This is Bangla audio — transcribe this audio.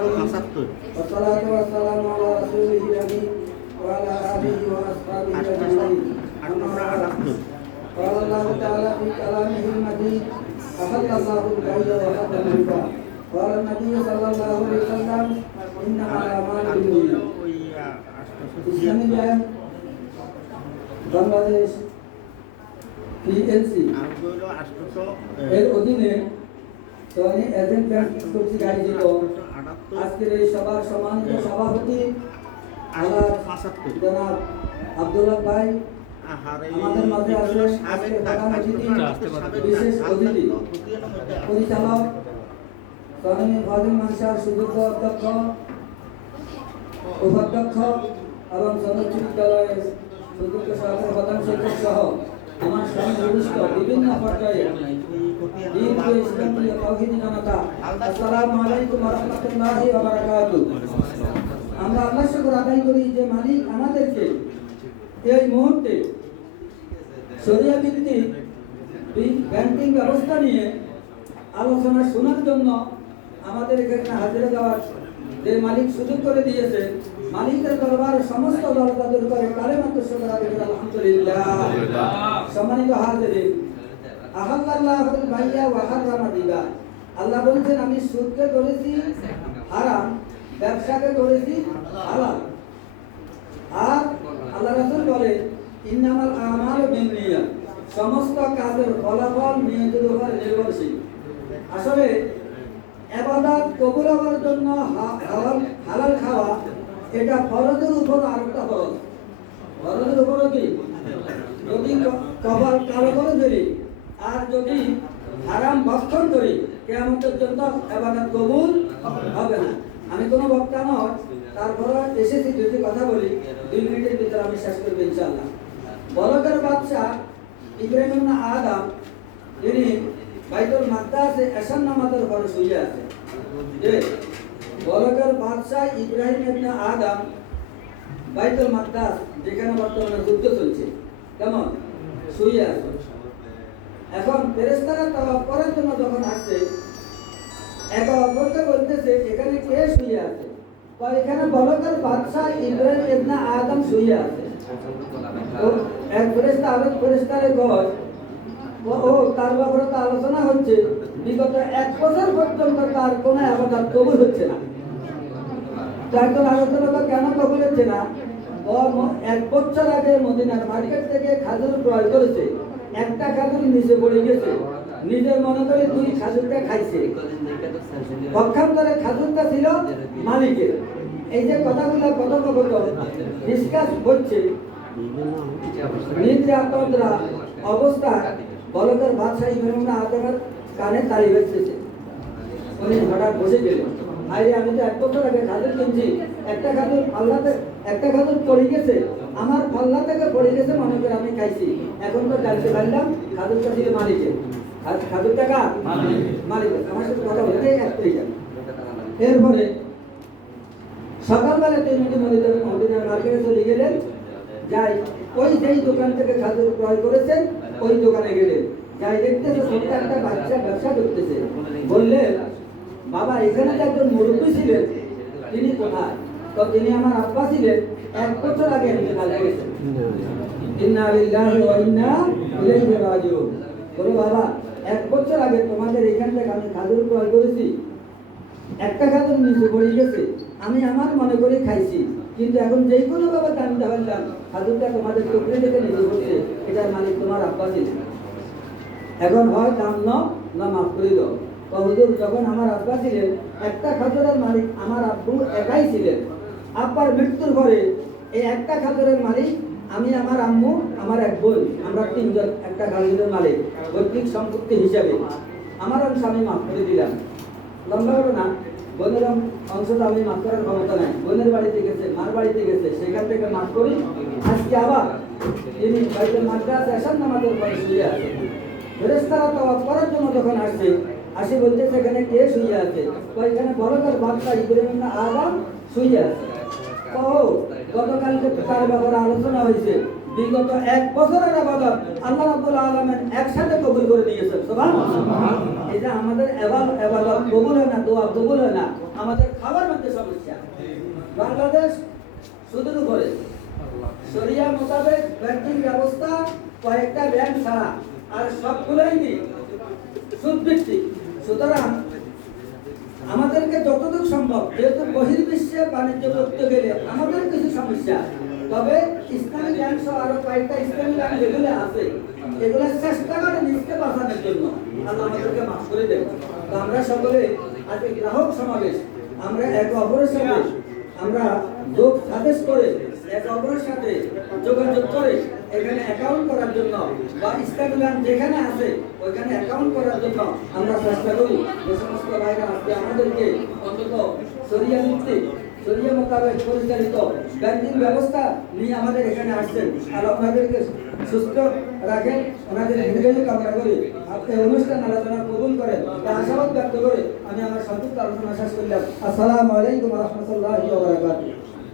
والصلاة والسلام على رسوله الأمين وعلى آله وأصحابه أجمعين. أما بعد، قال الله تعالى في كلامه المجيد: أحل الله البيع وحرم الربا. قال النبي صلى الله عليه وسلم: إنما الأعمال بالنيات. ইসলামী ব্যাংক বাংলাদেশ পিএলসি এর অধীনে সোহানি এজেন্ট ব্যাংক কর্তৃক আয়োজিত আজকের এই সভার সম্মানিত সভাপতি জনাব আব্দুল্লাহ ভাই, আমাদের মাঝে আসলে আজকে প্রধান অতিথি, বিশেষ অতিথি পরিচালক সোহানি ফাজিল মানসার সুযোগ্য অধ্যক্ষ, উপাধ্যক্ষ এবং সদস্য বিদ্যালয়ের সুযোগ্য সহকারী প্রধান শিক্ষক সহ আমার সংশ্লিষ্ট বিভিন্ন পর্যায়ে আসসালামু আলাইকুম ওয়া রাহমাতুল্লাহি ওয়া বারাকাতুহু। আমরা আল্লাহর শুকর আদায় করি যে মালিক আমাদেরকে এই মুহূর্তে শরিয়া ভিত্তিক ব্যাংকিং ব্যবস্থা নিয়ে আলোচনা শোনার জন্য আমাদের এখানে হাজিরা দেওয়ার যে মালিক সুযোগ করে দিয়েছে, মালিকের দরবার সমস্ত দরজা দূর করে কালেমাত শুকর আদায় করি আলহামদুলিল্লাহ। সম্মানিত হাজিরিন, আহাল্লাহুল বাইয়া ওয়া হারামা রিবা। আল্লাহ বলেছেন আমি সুদকে ধরেছি হারাম, ব্যবসাকে ধরেছি হালাল। আর আল্লাহ রাসূল বলে ইন্নামাল আমালু বিন্নিয়াত, সমস্ত কাজের ফলাফল নিয়তের উপর নির্ভরশীল। আসলে ইবাদত কবুল হওয়ার জন্য হালাল খাওয়া এটা ফরজের উপর আরেকটা ফরজ। ফরজের উপর কি? যদি কবর কালো করে ধরি আর যদি হারাম ভক্ষণ করি, কিয়ামতের জন্য ইবাদত কবুল হবে না। আমি কোনো বক্তা নয়, তারপরে এসেছি দুটি কথা বলি, 2 মিনিটের ভিতরে আমি শেষ করব ইনশাআল্লাহ। বলকের বাদশা ইব্রাহিম ইবনে আদম, যিনি বাইতুল মাকদাসে এশার নামাজের পরে শুয়ে আছে, যে বলকের বাদশা ইব্রাহিম ইবনে আদম বাইতুল মাকদাস, যেখানে বর্তমানে যুদ্ধ চলছে, কেমন শুয়ে আছে। এখন ফেরেশতারা তাওয়াফ করার জন্য যখন আসছে, একে অপরকে বলতেছে এখানে কে শুয়ে আছে? এখানে বলকের বাদশা ইব্রাহিম ইবনে আদম শুয়ে আছে। তো এক ফেরেশতা আরেক ফেরেশতারে কয়, ও তার ব্যাপারে তো আলোচনা হচ্ছে, বিগত 1 বছর পর্যন্ত তার কোনো ইবাদত কবুল হচ্ছে না। তাই তো আলোচনা কেন কবুল হচ্ছে না? ও 1 বছর আগে মদিনার মার্কেট থেকে খাজুর ক্রয় করেছে, একটা খাজুর নিচে পড়ে গেছে, নিজের মনে করে 2 খাজুরটা খাইছে, পক্ষান্তরে খাজুরটা ছিল মালিকের। এই যে কথাগুলো কথোপকথন ডিসকাস হচ্ছে, নির্যাতনরা অবস্থা বলকের বাদশা ইব্রাহিম আদমের কানে তালি বেজতেছে। উনি হঠাৎ বসে গেলেন, আরে আমি তো 1 বছর আগে খাজুর কিনছি, একটা খাজুর পড়ে গেছে, আমার পাল্লা থেকে পড়ে গেছে, মনে করে আমি খাইছি, এখন তো জানতে পারলাম খাজুরটা ছিল মালিকের। খাজুর টাকা মালিকের। আমার সাথে কথা বলতে এরপরে সকালবেলা তিনি মদিনার মার্কেটে চলে গেলেন, যাই ওই যেই দোকান থেকে খাজুর ক্রয় করেছেন ওই দোকানে গেলেন, যাই দেখতেছে ছোট্ট একটা বাচ্চা ব্যবসা করতেছে। বললেন, বাবা এখানে তো একজন মুরব্বী ছিলেন, তিনি কোথায়? তো তিনি আমার আব্বা ছিলেন, 1 বছর আগে ইন্তেকাল করেছেন। ইন্না লিল্লাহি ওয়া ইন্না ইলাইহি রাজিউন। বলো বাবা, 1 বছর আগে তোমাদের এখান থেকে আমি খাজুর ক্রয় করেছি, একটা খাজুর নিচে পড়ে গেছে, আমি আমার মনে করে খাইছি, কিন্তু এখন যেই কোনো ভাবে জানতে পারলাম খাজুরটা তোমাদের টুকরে থেকে নিচে পড়ছে, এটার মালিক তোমার আব্বা ছিলেন। এখন হয় দাম নাও না মাফ করে দাও। হুজুর, যখন আমার আব্বা ছিলেন, একটা খাজুরের মালিক আমার আব্বু একাই ছিলেন। আব্বার মৃত্যুর পরে এই একটা খাজুরের মালিক আমি, আমার আম্মু, আমার 1 বোন, আমরা 3 জন একটা খাজুরের মালিক। পৈতৃক সম্পত্তি হিসাবে আমার অংশ আমি মাফ করে দিলাম। লম্বা হলো না, বোনের অংশটা আমি মাফ করার ক্ষমতা নাই। বোনের বাড়িতে গেছে, মার বাড়িতে গেছে, সেখান থেকে মাফ করি। আজকে আবার তিনি বাইতুল মাকদাসে এশার নামাজের পরে শুয়ে আছে। ফেরেশতারা তাওয়াফ করার জন্য যখন আসে বলতেছে এখানে কে শুয়ে আছে? এখানে বলকের বাদশা ইব্রাহিম ইবনে আদম শুয়ে আছে। তো গতকালকে তার ব্যাপারে আলোচনা হয়েছে, বিগত 1 বছরের ইবাদত আল্লাহ রাব্বুল আলামিন একসাথে কবুল করে দিয়েছেন। সুবহানাল্লাহ। এই যে আমাদের ইবাদত কবুল হয় না, দোয়া কবুল হয় না, আমাদের খাবার মধ্যে সমস্যা। বাংলাদেশ সুদের উপরে শরিয়া মোতাবেক ব্যাংকিং ব্যবস্থা কয়েকটা ব্যাংক ছাড়া আর সবগুলোই নেই সুদভিত্তিক। সুতরাং আমাদেরকে যতটুকু সম্ভব, যেহেতু বহির্বিশ্বে বাণিজ্য করতে গেলে আমাদের কিছু সমস্যা, তবে ইসলামী ব্যাংক সহ আরো কয়েকটা ইসলামী ব্যাংক যেগুলো আছে এগুলো চেষ্টা করে নিজকে বাঁচানোর জন্য আল্লাহ আমাদেরকে মাফ করে দেন। তো আমরা সকলে আজকে গ্রাহক সমাবেশ, আমরা একে অপরের সাথে আমরা যোগ সাজেশ করে একে অপরের সাথে যোগাযোগ করে এখানে অ্যাকাউন্ট করার জন্য বা ইসলামী ব্যাংক যেখানে আছে ওইখানে অ্যাকাউন্ট করার জন্য আমরা চেষ্টা করি। যে সমস্ত ভাইরা আজকে আমাদেরকে অন্তত শরিয়া ভিত্তিক শরিয়া মোতাবেক পরিচালিত ব্যাংকিং ব্যবস্থা নিয়ে আমাদের এখানে আসছেন, আর আপনাদেরকে সুস্থ রাখেন, ওনাদের দীর্ঘায়ু কামনা করি। আপনি অনুষ্ঠান আলোচনা কবুল করেন, তা আশাবাদ ব্যক্ত করে আমি আমার সংক্ষিপ্ত আলোচনা শেষ করলাম। আসসালামু আলাইকুম ওয়া রাহমাতুল্লাহি ওয়া বারাকাতুহু।